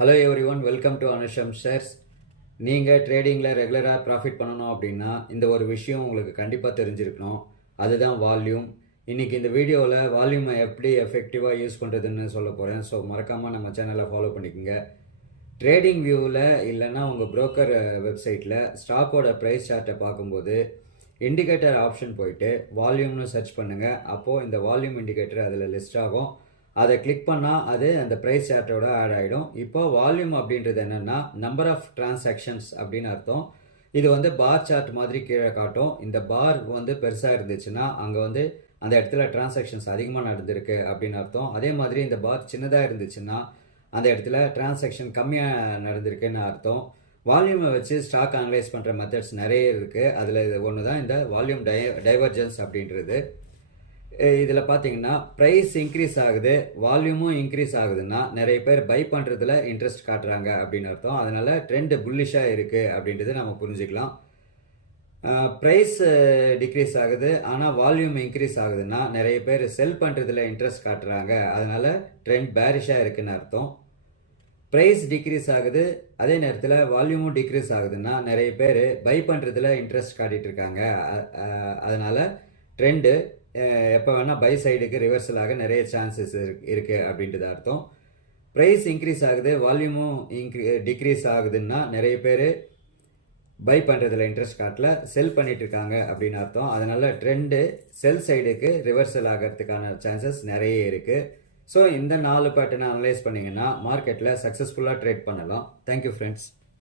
Hello every one, welcome to Anusham shares. நீங்கள் ட்ரேடிங்கில் ரெகுலராக profit பண்ணணும் அப்படின்னா இந்த ஒரு விஷயம் உங்களுக்கு கண்டிப்பாக தெரிஞ்சிருக்கணும். அதுதான் வால்யூம். இன்றைக்கி இந்த வீடியோவில் வால்யூமை எப்படி எஃபெக்டிவாக யூஸ் பண்ணுறதுன்னு சொல்ல போகிறேன். ஸோ மறக்காமல் நம்ம சேனலை ஃபாலோ பண்ணிக்கோங்க. ட்ரேடிங் வியூவில் இல்லைன்னா உங்கள் புரோக்கர் வெப்சைட்டில் ஸ்டாக்கோட ப்ரைஸ் சார்ட்டை பார்க்கும்போது இண்டிகேட்டர் ஆப்ஷன் போயிட்டு வால்யூம்னு சர்ச் பண்ணுங்கள். அப்போது இந்த வால்யூம் இண்டிகேட்டர் அதில் லிஸ்ட் ஆகும். அதை கிளிக் பண்ணால் அது அந்த ப்ரைஸ் சார்ட்டோட ஆட் ஆகிடும். இப்போ வால்யூம் அப்படின்றது என்னென்னா நம்பர் ஆஃப் டிரான்சாக்ஷன்ஸ் அப்படின்னு அர்த்தம். இது வந்து பார் சார்ட் மாதிரி கீழே காட்டும். இந்த பார் வந்து பெருசாக இருந்துச்சுன்னா அங்கே வந்து அந்த இடத்துல டிரான்சாக்ஷன்ஸ் அதிகமாக நடந்திருக்கு அப்படின்னு அர்த்தம். அதே மாதிரி இந்த பார் சின்னதாக இருந்துச்சுன்னா அந்த இடத்துல டிரான்சாக்ஷன் கம்மியாக நடந்திருக்குன்னு அர்த்தம். வால்யூமை வச்சு ஸ்டாக் அனலைஸ் பண்ணுற மெத்தட்ஸ் நிறைய இருக்குது. அதில் இது ஒன்று தான் இந்த வால்யூம் டைவர்ஜென்ஸ் அப்படின்றது. இதில் பார்த்தீங்கன்னா ப்ரைஸ் இன்க்ரீஸ் ஆகுது, வால்யூமும் இன்க்ரீஸ் ஆகுதுன்னா நிறைய பேர் பை பண்ணுறதுல இன்ட்ரெஸ்ட் காட்டுறாங்க அப்படின்னு அர்த்தம். அதனால் ட்ரெண்ட் புல்லிஷாக இருக்குது அப்படின்றது நம்ம புரிஞ்சுக்கலாம். ப்ரைஸ் டிக்ரீஸ் ஆகுது ஆனால் வால்யூம் இன்க்ரீஸ் ஆகுதுன்னா நிறைய பேர் செல் பண்ணுறதுல இன்ட்ரெஸ்ட் காட்டுறாங்க, அதனால் ட்ரெண்ட் பேரிஷாக இருக்குன்னு அர்த்தம். ப்ரைஸ் டிக்ரீஸ் ஆகுது, அதே நேரத்தில் வால்யூமும் டிக்ரீஸ் ஆகுதுன்னா நிறைய பேர் பை பண்ணுறதுல இன்ட்ரெஸ்ட் காட்டிகிட்டு இருக்காங்க, அதனால் ட்ரெண்டு எப்போ வேணால் பை சைடுக்கு ரிவர்சல் ஆக நிறைய சான்சஸ் இருக்குது அப்படின்றது அர்த்தம். ப்ரைஸ் இன்க்ரீஸ் ஆகுது, வால்யூமும் டிக்ரீஸ் ஆகுதுன்னா நிறைய பேர் பை பண்ணுறதுல இன்ட்ரெஸ்ட் காட்டல, செல் பண்ணிட்டு இருக்காங்க அப்படின்னு அர்த்தம். அதனால் ட்ரெண்டு செல் சைடுக்கு ரிவர்சல் ஆகிறதுக்கான சான்சஸ் நிறைய இருக்குது. ஸோ இந்த 4 பேட்டர்னை அனலைஸ் பண்ணிங்கன்னா மார்க்கெட்டில் சக்ஸஸ்ஃபுல்லாக ட்ரேட் பண்ணலாம். Thank you friends.